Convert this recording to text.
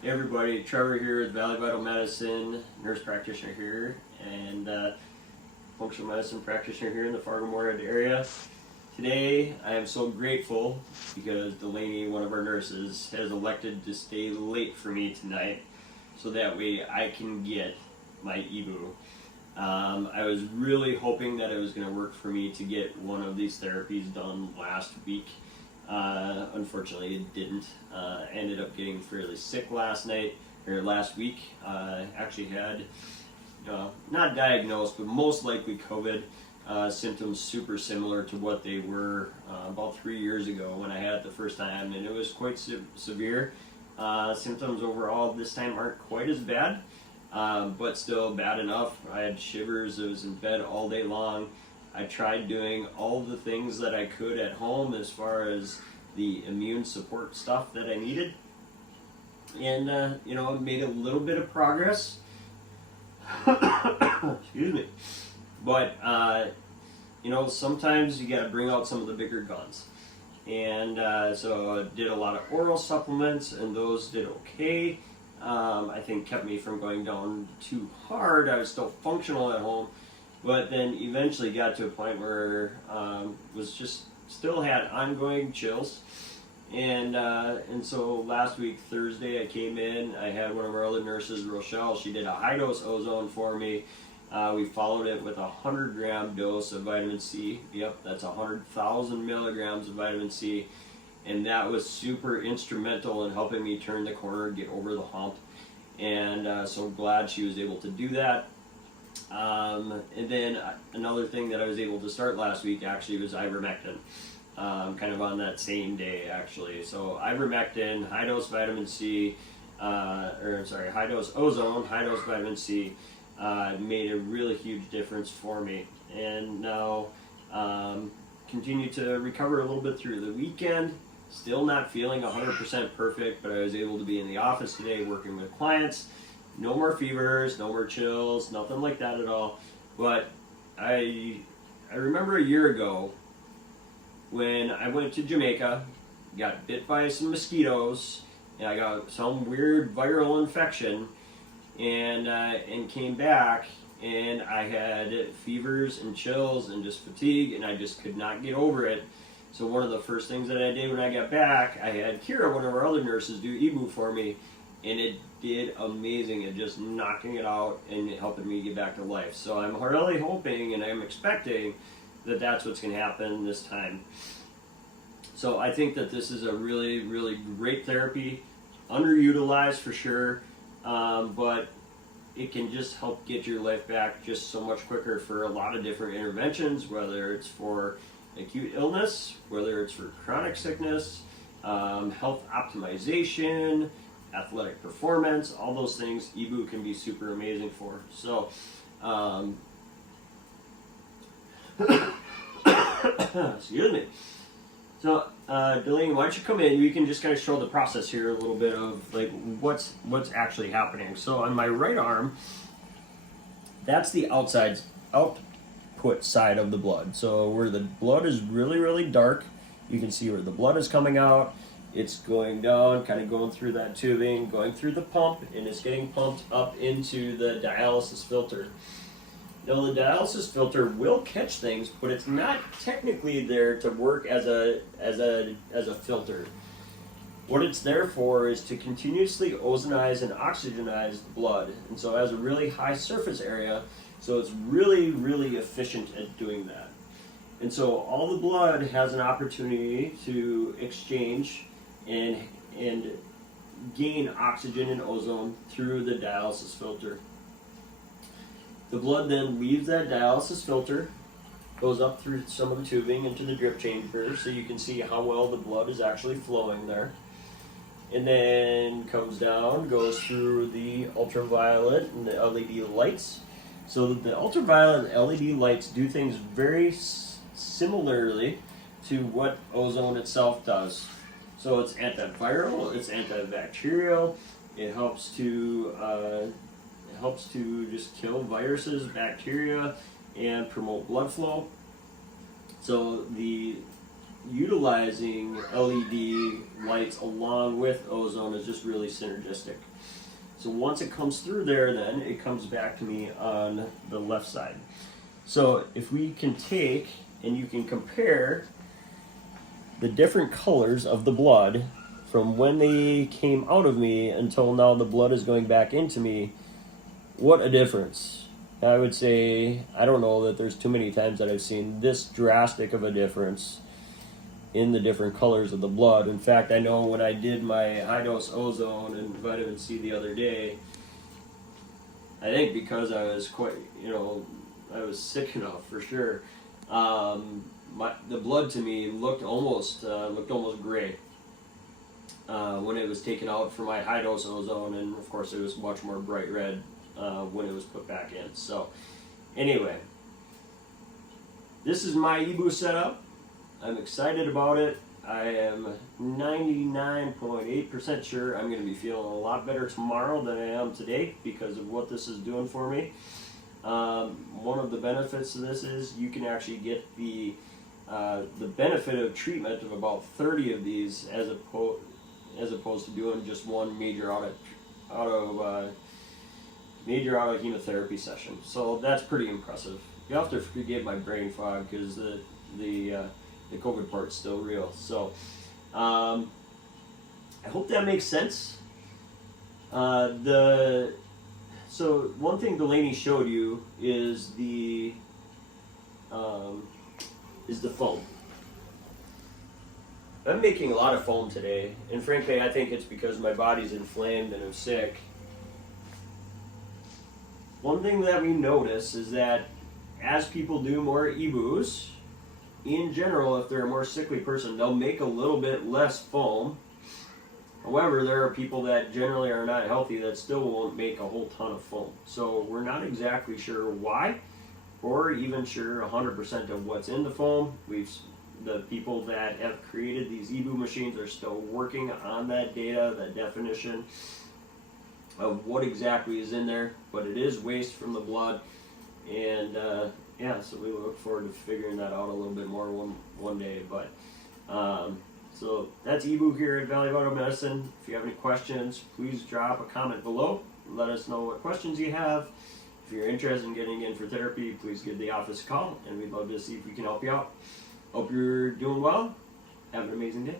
Hey everybody, Trevor here with Valley Vital Medicine, nurse practitioner here, and functional medicine practitioner here in the Fargo area. Today I am so grateful because Delaney, one of our nurses, has elected to stay late for me tonight so that way I can get my EBOO. I was really hoping that it was going to work for me to get one of these therapies done last week. Unfortunately, it didn't. I ended up getting fairly sick last week. Actually had, not diagnosed, but most likely COVID. Symptoms super similar to what they were about 3 years ago when I had it the first time, and it was quite severe. Symptoms overall this time aren't quite as bad, but still bad enough. I had shivers, I was in bed all day long. I tried doing all the things that I could at home as far as the immune support stuff that I needed, and made a little bit of progress. Excuse me. But sometimes you got to bring out some of the bigger guns, and so I did a lot of oral supplements, and those did okay. I think kept me from going down too hard. I was still functional at home, but then eventually got to a point where was just still had ongoing chills, and so last week Thursday I came in. I had one of our other nurses, Rochelle. She did a high dose ozone for me. We followed it with a 100-gram dose of vitamin C. Yep, that's 100,000 milligrams of vitamin C, and that was super instrumental in helping me turn the corner, get over the hump, and so glad she was able to do that. And then another thing that I was able to start last week actually was Ivermectin, kind of on that same day actually. So Ivermectin, high dose vitamin C, high dose ozone, high dose vitamin C, made a really huge difference for me. And now continue to recover a little bit through the weekend. Still not feeling 100% perfect, but I was able to be in the office today working with clients. No more fevers, no more chills, nothing like that at all. But I remember a year ago when I went to Jamaica, got bit by some mosquitoes, and I got some weird viral infection, and came back, and I had fevers and chills and just fatigue, and I just could not get over it. So one of the first things that I did when I got back, I had Kira, one of our other nurses, do EBOO for me, and it did amazing at just knocking it out and helping me get back to life. So I'm really hoping and I'm expecting that that's what's going to happen this time. So I think that this is a really, really great therapy, underutilized for sure, but it can just help get your life back just so much quicker for a lot of different interventions, whether it's for acute illness, whether it's for chronic sickness, health optimization, athletic performance, all those things EBOO can be super amazing for. So excuse me. So Delaney, why don't you come in? We can just kind of show the process here a little bit of like what's actually happening. So on my right arm, that's the output side of the blood. So where the blood is really, really dark, you can see where the blood is coming out. It's going down, kind of going through that tubing, going through the pump, and it's getting pumped up into the dialysis filter. Now the dialysis filter will catch things, but it's not technically there to work as a filter. What it's there for is to continuously ozonize and oxygenize the blood, and so it has a really high surface area, so it's really, really efficient at doing that. And so all the blood has an opportunity to exchange and gain oxygen and ozone through the dialysis filter. The blood then leaves that dialysis filter, goes up through some of the tubing into the drip chamber, so you can see how well the blood is actually flowing there. And then comes down, goes through the ultraviolet and the LED lights. So the ultraviolet and LED lights do things very similarly to what ozone itself does. So it's antiviral, it's antibacterial, it helps to just kill viruses, bacteria, and promote blood flow. So the utilizing LED lights along with ozone is just really synergistic. So once it comes through there, then it comes back to me on the left side. So if we can take and you can compare the different colors of the blood from when they came out of me until now the blood is going back into me, what a difference. I would say, I don't know that there's too many times that I've seen this drastic of a difference in the different colors of the blood. In fact, I know when I did my high dose ozone and vitamin C the other day, I think because I was quite, I was sick enough for sure. The blood to me looked almost gray when it was taken out for my high dose ozone, and of course it was much more bright red when it was put back in. So anyway, this is my EBOO setup. I'm excited about it. I am 99.8% sure I'm going to be feeling a lot better tomorrow than I am today because of what this is doing for me. One of the benefits of this is you can actually get the benefit of treatment of about 30 of these as opposed to doing just one major chemotherapy session. So that's pretty impressive. You have to forgive my brain fog because the COVID part's still real. So I hope that makes sense. So one thing Delaney showed you is the foam. I'm making a lot of foam today, and frankly I think it's because my body's inflamed and I'm sick. One thing that we notice is that as people do more EBOOs, in general, if they're a more sickly person, they'll make a little bit less foam. However, there are people that generally are not healthy that still won't make a whole ton of foam. So we're not exactly sure why, or even sure 100% of what's in the foam. The people that have created these EBOO machines are still working on that data, that definition of what exactly is in there, but it is waste from the blood, and so we look forward to figuring that out a little bit more one day. But so that's EBOO here at Valley Vital Medicine. If you have any questions, please drop a comment below. Let us know what questions you have. If you're interested in getting in for therapy, please give the office a call, and we'd love to see if we can help you out. Hope you're doing well. Have an amazing day.